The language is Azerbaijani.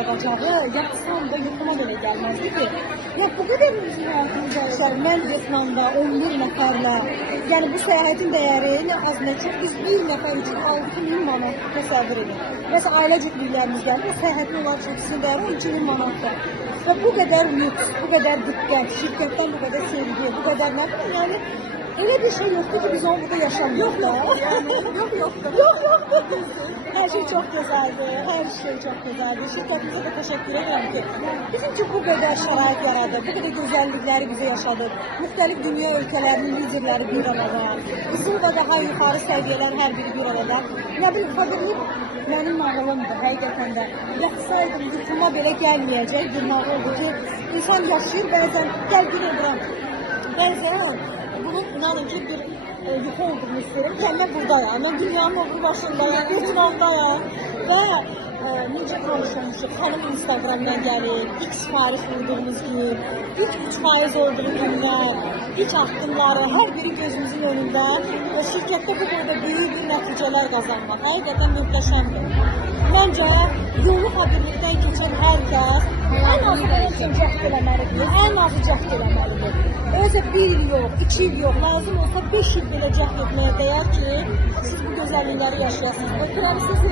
aparadacağı, yatsam da yuxuma belə gəlməzdi ki, ya bu qədər bizim həyatımız yaşar, mən Vyetnamda 11 nəfərlə, yəni bu səyahətin dəyəri nə az nə çox, biz bir nəfər üçün 6.000 manat təsəvvür edin. Məsələn, ailə cütlüklərimiz gəlir, səyahətin onlar üçün ikisinin dəyəri 12.000 manatdır. Və bu qədər lüks, bu qədər diqqət, şirkətdən bu qədər sevgi, bu qədər nə bileyim, yəni elə bir şey yoxdur ki, biz onu burada yaşamıyoruz. Yoxdur. Her şey çok güzeldi, her şey çok güzeldi. Şirketimize de teşekkür ederim ki bizim için bu kadar şərait yaradı, bu kadar güzellikleri bize yaşadık. Müxtəlif dünya ülkelerinin liderleri bir arada, bizim de daha yukarı seviyeler her biri bir arada. Ne bileyim, Fadırlık benim nağılımdır, həqiqətən də. Yaxsaydım, yuxuma belə gəlməyəcək bir nağıldır ki, insan yaşayır, bəzən gəl bir edirəm. Bəzən bunun inanın ki bir yuxu olduğunu isterim. Kendime buradayım. Ben dünyanın öbür başındayım. Vietnamdayım. Ve necə tanışılmışıq. Hanım Instagram'dan gelip, ilk sipariş vurduğumuz gün, ilk 3% olduğu günler, ilk aktımları, her biri gözümüzün önünde. Şirkette bu burada büyük bir neticeler kazanmak. Hakikaten muhteşemdir. Bence yolu habirlikten geçen herkes en azı cəhd eləməlidir. En azı cəhd eləməlidir. Özə bir il yox, 2 il yox, lazım olsa 5 il belə cəhd etməyə dəyər ki, siz bu gözəllikləri yaşayasınız. Öpürəm sizi.